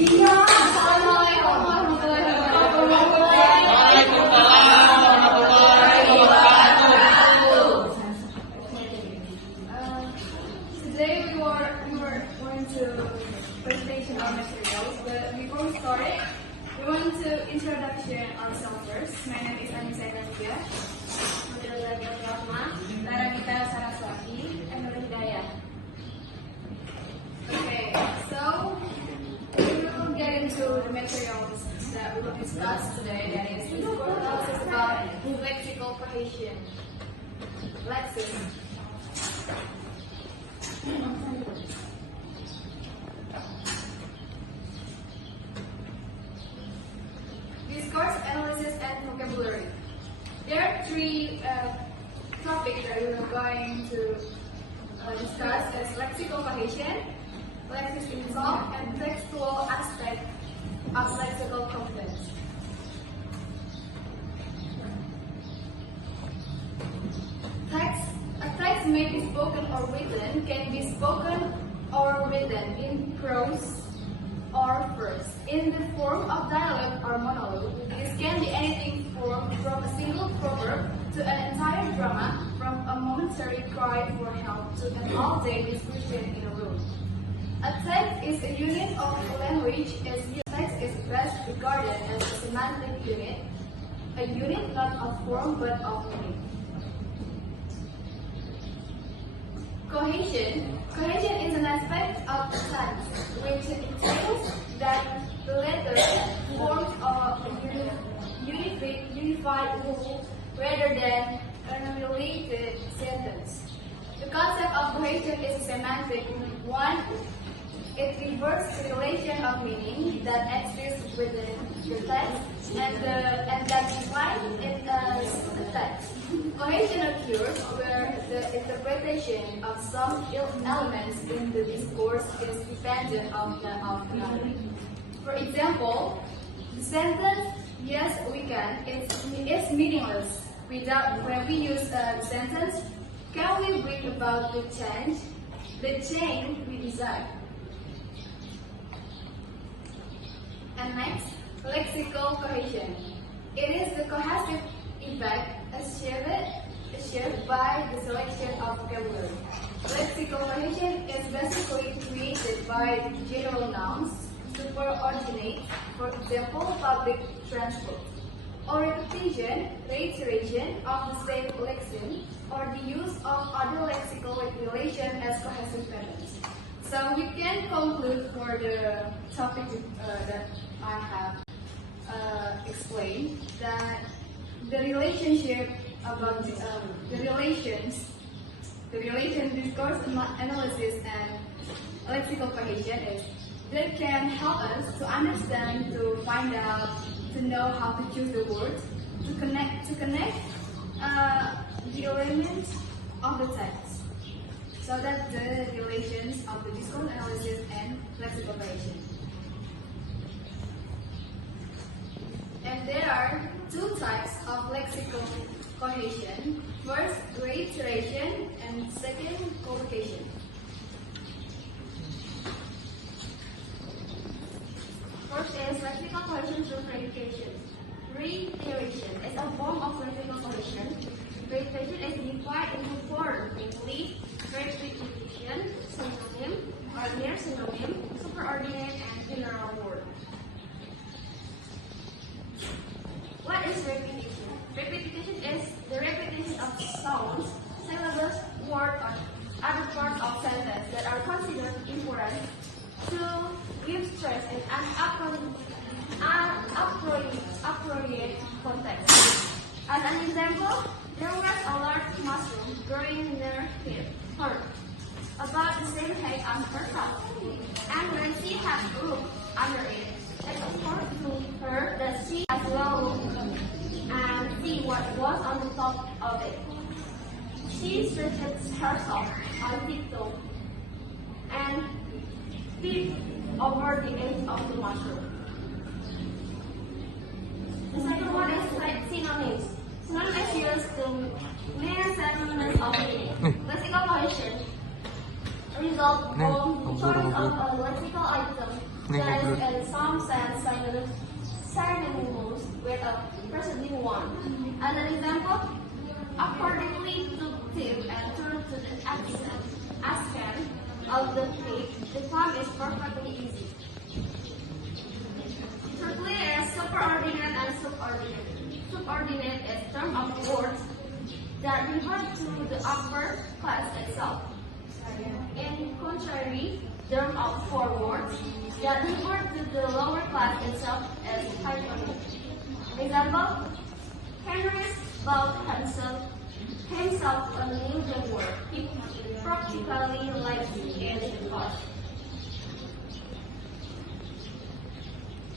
Iya. Today we were going to presentation our materials, but before we start it, we want to introduction ourselves first. My name is Anissa Nadia. Okay, so we will get into the materials that we will discuss today. That is discourse about lexical cohesion. Lexical. Discourse, analysis, and vocabulary. There are three topics that we are going to discuss as lexical cohesion, lexical, and textual aspect of lexical competence. A text may be spoken or written, can be spoken or written in prose or verse, in the form of dialogue or monologue. This can be anything from a single proverb to an entire drama, from a momentary cry for help to an all-day discussion in a room. A text is a unit of language, as text is best regarded as a semantic unit, a unit not of form but of meaning. Cohesion. Cohesion is an aspect of the text which entails that the letter forms a unified whole rather than an unrelated sentence. The concept of cohesion is a semantic one. It refers to the relation of meaning that exists within the text and that defines it as a text. Cohesion occurs where the interpretation of some elements in the discourse is dependent on another. For example, the sentence "Yes, we can" is meaningless when we use the sentence "Can we bring about the change we desire?" And next, lexical cohesion. It is the cohesive effect achieved by the selection of vocabulary. Lexical cohesion is basically created by general nouns, superordinate, for example, public transport, or repetition, reiteration of the same lexeme, or the use of other lexical manipulation as cohesive patterns. So we can conclude for the topic that I have explained that the relationship about the relation discourse analysis and lexical cohesion is that can help us to understand, to find out, to know how to choose the words, to connect the elements of the text. So that's the relations of the discourse analysis and lexical cohesion. And there are two types of lexical cohesion. First, reiteration, and second, collocation. First is lexical cohesion through reiteration. Reiteration is a form of lexical cohesion. Reiteration is divided into four, namely repetition, synonym, or near synonym, superordinate, and general word. What is repetition? Repetition is the repetition of sounds, syllables, words, or other parts of sentence that are considered important to give stress in an appropriate context. As an example, there was a large mushroom growing near her, about the same height as herself, and when she had looked under it, it occurred to her that she as well and see what was on the top of it. She stretched herself on tiptoe and peeped over the edge of the mushroom. The second one is synonyms. Synonyms is used to mere settlements of meaning. Lexical cohesion result from choice of a lexical item That is in some sense synonymous with a preceding one. As an example, accordingly to tip and turn to the ascent of the peak, the climb is perfectly easy. Thirdly is superordinate and subordinate. Subordinate is term of words that refer to the upper class itself. In contrary, term of four words that refer to the lower class itself as hypernym. Example: Henry bought himself a new word. He practically likes in the car.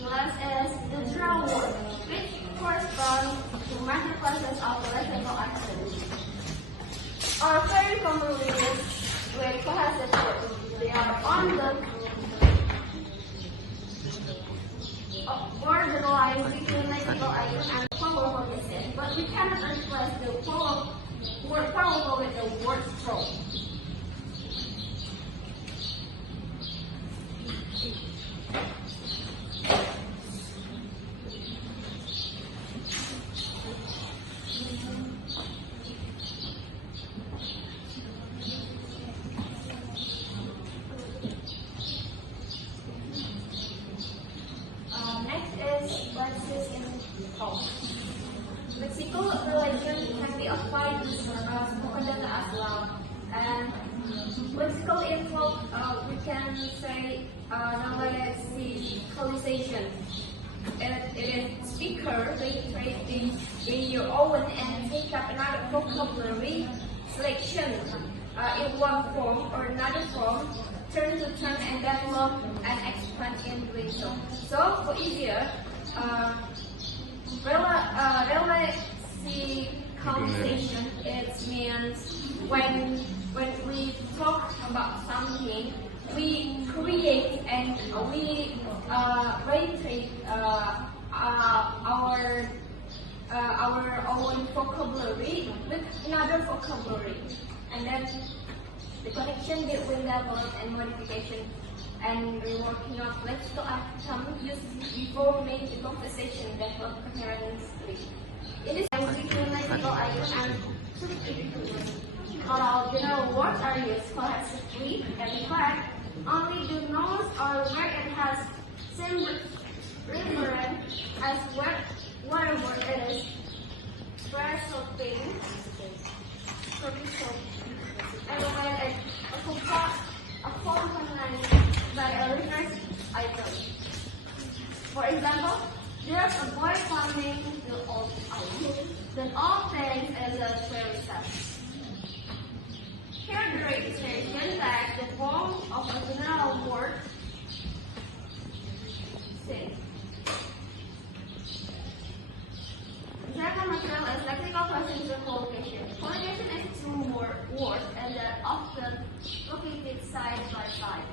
Last is the draw word, which corresponds to major classes of the lexical accent, are very commonly used with cohesive words. They are on the borderline between lexical item and powerful usage, but we cannot replace the word powerful with the word strong. Lexical relation can be applied to spoken data as well. And lexical info, we can say lexicalization. It is speaker reiterating in your own and take up another vocabulary selection in one form or another form, turn to turn and develop and expand in doing so. So cohesion. Lexicalization, it means when we talk about something, we create and we reiterate our own vocabulary with another vocabulary, and then the connection between development and modification and reworking of lexical items used before making the conversation develop coherently. It is between lexical items and while general words are used cohesively, and in fact, only the nouns or where it has same reference as whatever it is, where something, and when accompanied by a reference item. For example, there's a boy climbing the old owl. Then all things is a very sad. Here the registration takes the form of a general word. Say. The second material is lexical questions and collocation. Collocation is two words and they're often located side by side.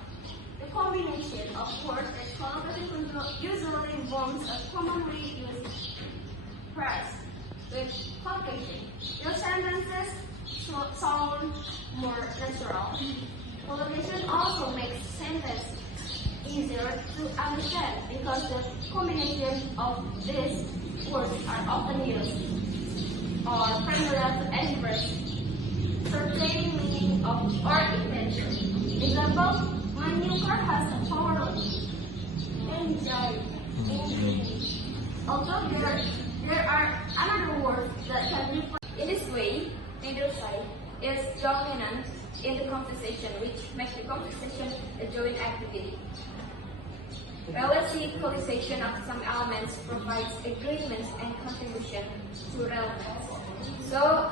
The combination of words and collocation usually involves a commonly used phrase. With collocation, your sentences sound more natural. Collocation also makes sentences easier to understand because the combination of these words are often used or familiar to express certain meaning of or intention. Example: my new car has a power of engine. Also, there are another words that can refer. In this way, neither side is dominant in the conversation, which makes the conversation a joint activity. Lexicalization of some elements provides agreements and contribution to relevance. So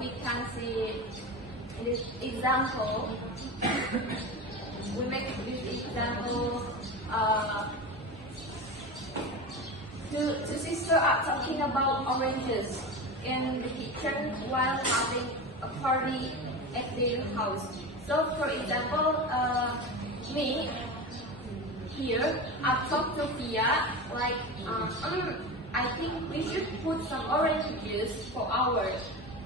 we can see in this example, we make this example. Two sisters are talking about oranges in the kitchen while having a party at their house. So, for example, me here, I talked to Pia like, I think we should put some orange juice for ours.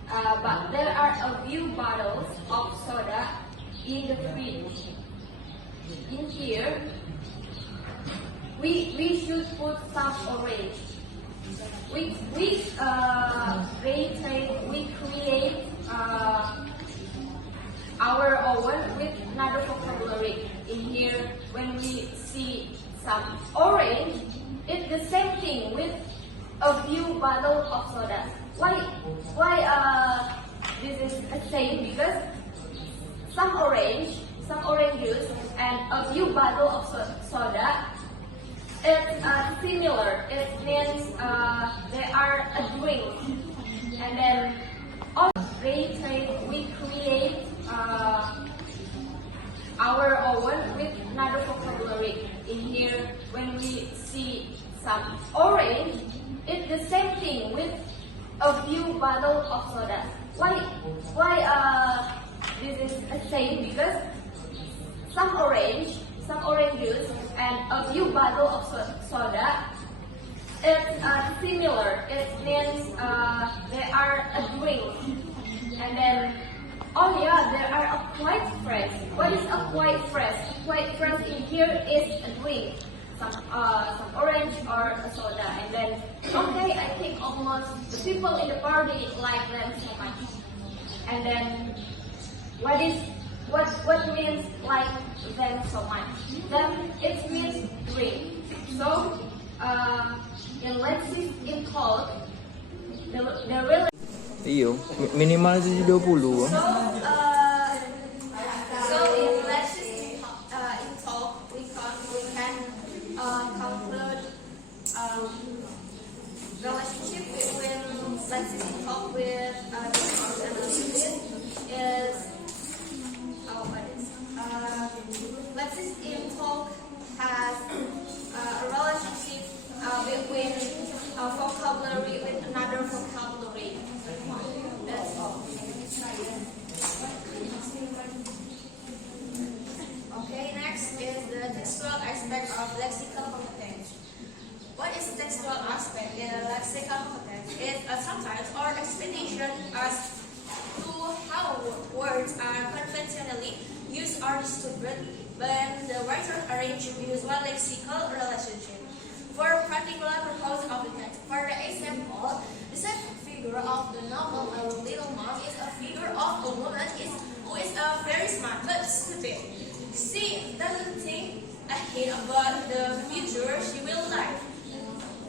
But there are a few bottles of soda in the fridge. In here, we should put some orange. We create our own with another vocabulary. In here, when we see some orange, it's the same thing with a few bottles of soda. Why this is the same? Because some orange juice and a few bottles of soda, it's similar. It means they are a drink. And then we create our own with another vocabulary. In here, when we see some orange, it's the same thing with a few bottles of soda. Why this is the same? Because some orange juice and a few bottles of soda, it's similar. It means they are a drink. And then, oh yeah, there are a quite fresh. What is a quite fresh? Quite fresh in here is a drink. Some orange or a soda. And then, okay, I think almost the people in the party like them so much. And then, what means like them so much? Then it means drink. So, in Lexical, in code, the real. Iyo, minimal 20. So in Lexical, in talk, we can conclude relationship between Lexical talk with discourse and analysis is Lexical talk has a relationship between vocabulary with another vocabulary. That's all. Okay, next is the textual aspect of lexical competence. What is the textual aspect in a lexical competence? It's a subtype or explanation as to how words are conventionally used or distributed when the writer arrange usual lexical relationship for particular purpose of the text. For the example, the second figure of the novel A Little Monk is a figure of a woman who is very smart but stupid. She doesn't think ahead about the future she will live.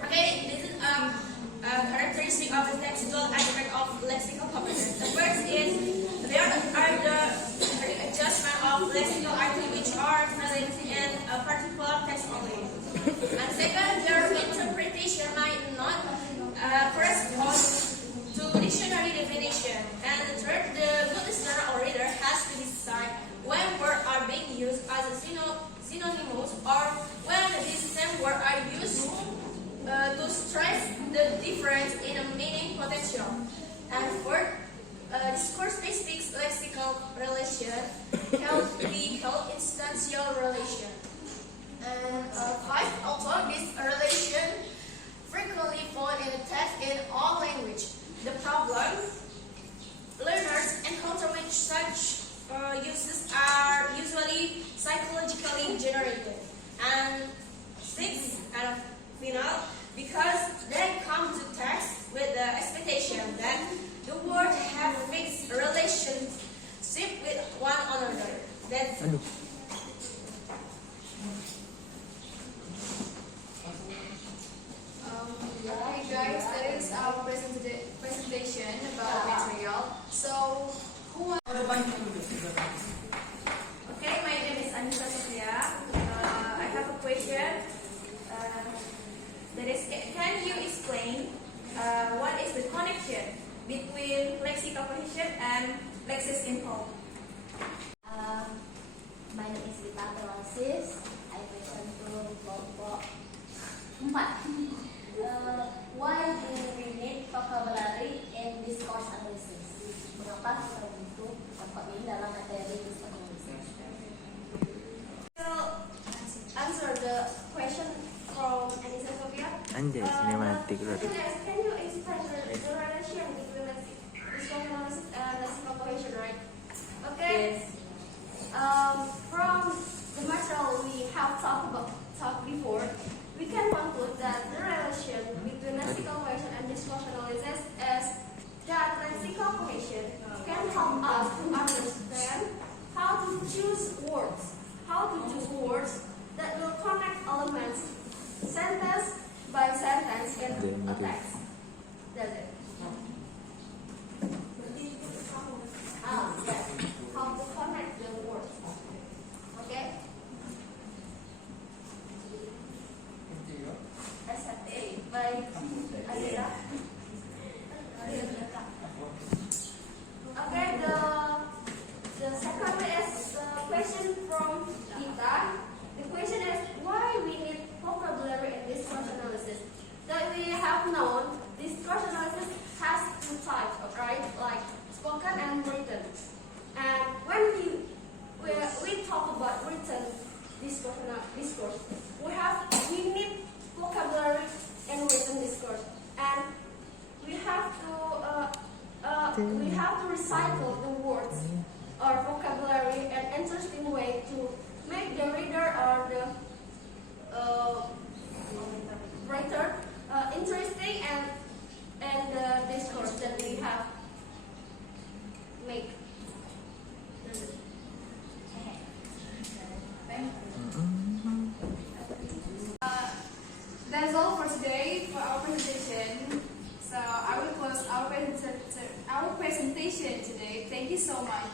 Okay, this is a characteristic of the textual aspect of lexical competence. The first is there are the adjustment of lexical items which are related in a particular text only. And second, their interpretation might not correspond to dictionary definition. And the third, the good listener or reader has to decide when words are being used as a synonymous or when these same words are used to stress the difference in a meaning potential. And fourth, discourse-specific lexical relation can be called instantial relation. And five, although this relation frequently found in a text in all language, the problem learners encounter with such uses are usually psychologically generated. And six, and final, because they come to text with the expectation that the words have fixed relationship with one another. That's Hi guys, that is our presentation about material. So, who wants? Okay, my name is Anissa Sophia. I have a question. That is, can you explain what is the connection between lexical cohesion and lexical? My name is Rita Telansis. I present to kelompok 4. Why do we need vocabulary in discourse analysis? Mengapa kita butuh kelompok ini dalam materi discourse analysis? So, answer the question from Anissa Sophia. Anjay, sinematik loh. Can you explain the relation between discourse analysis and lexical cohesion, right? Okay. Yes. From the material we have talked before, sentence by sentence in Then a it is- text. That's it. Yes. How to connect the words. Okay? SFA by Adira. Okay, the second is a question from Ita. The question is why we need vocabulary in discourse analysis. That we have known, discourse analysis has two types, right? Like spoken and written. And when we talk about written discourse, we need vocabulary in written discourse, and we have to recycle the words or vocabulary in an interesting way to make the reader or the writer interesting and the discourse that we have make. That's all for today for our presentation. So I will close our presentation today. Thank you so much